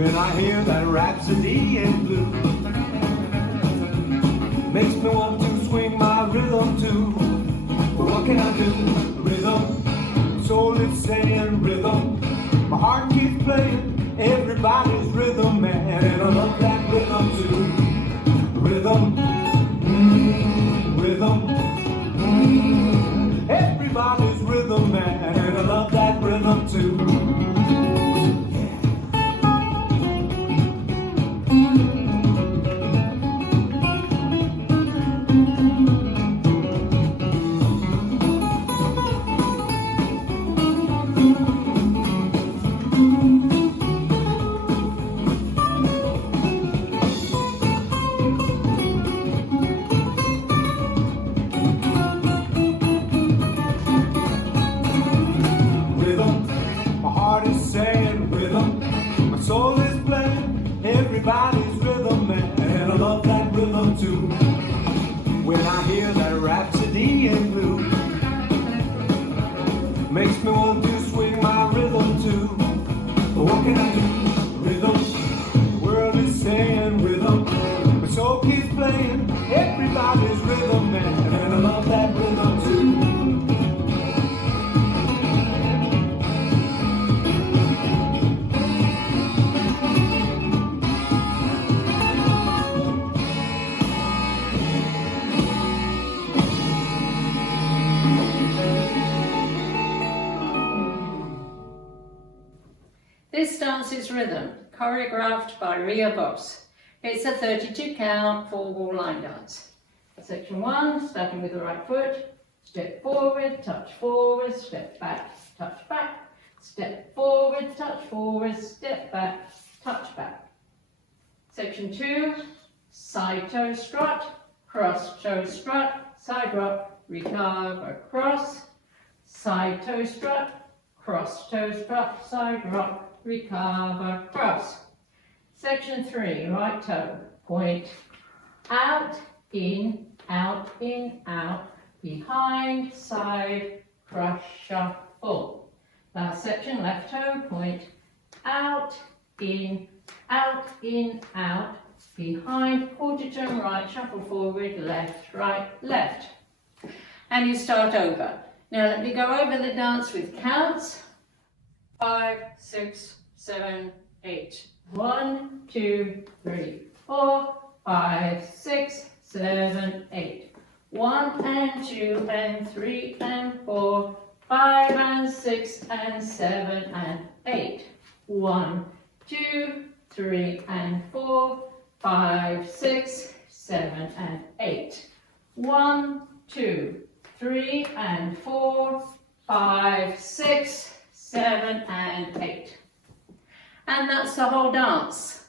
when I hear that rhapsody in blue. Makes me want to swing my rhythm too. But what can I do? Rhythm, soul is saying rhythm. My heart keeps playing everybody's rhythm, man, and I love that rhythm too. Rhythm, rhythm, everybody's rhythm, man, and I love that rhythm too. Saying rhythm, my soul is playing everybody's rhythm, man, and I love that rhythm too. When I hear that rhapsody in blue, makes me want to swing my rhythm too. But what can I do? Rhythm, the world is saying rhythm, my soul keeps playing everybody's rhythm, man, and I love that rhythm too. This dance is rhythm, choreographed by Ria Boss. It's a 32 count, 4-wall line dance. Section 1, starting with the right foot, step forward, touch forward, step back, touch back, step forward, touch forward, step back, touch back. Section 2, side toe strut, cross toe strut, side rock, recurve across, side toe strut, cross toe strut, side rock, recurve across. Section 3, right toe, point out, in, out, behind, side, crush, shuffle. Last section, left toe, point out, in, out, behind, quarter turn right, shuffle forward, left, right, left. And you start over. Now let me go over the dance with counts. 5, 6, 7, 8. 1, 2, 3, 4, 5, 6, 7, 8. 1 and 2 and 3 and 4, 5 and 6 and 7 and 8. 1, 2, 3 and 4, 5, 6, 7 and 8. 1, 2, 3 and 4, 5, 6, 7 and 8. And that's the whole dance.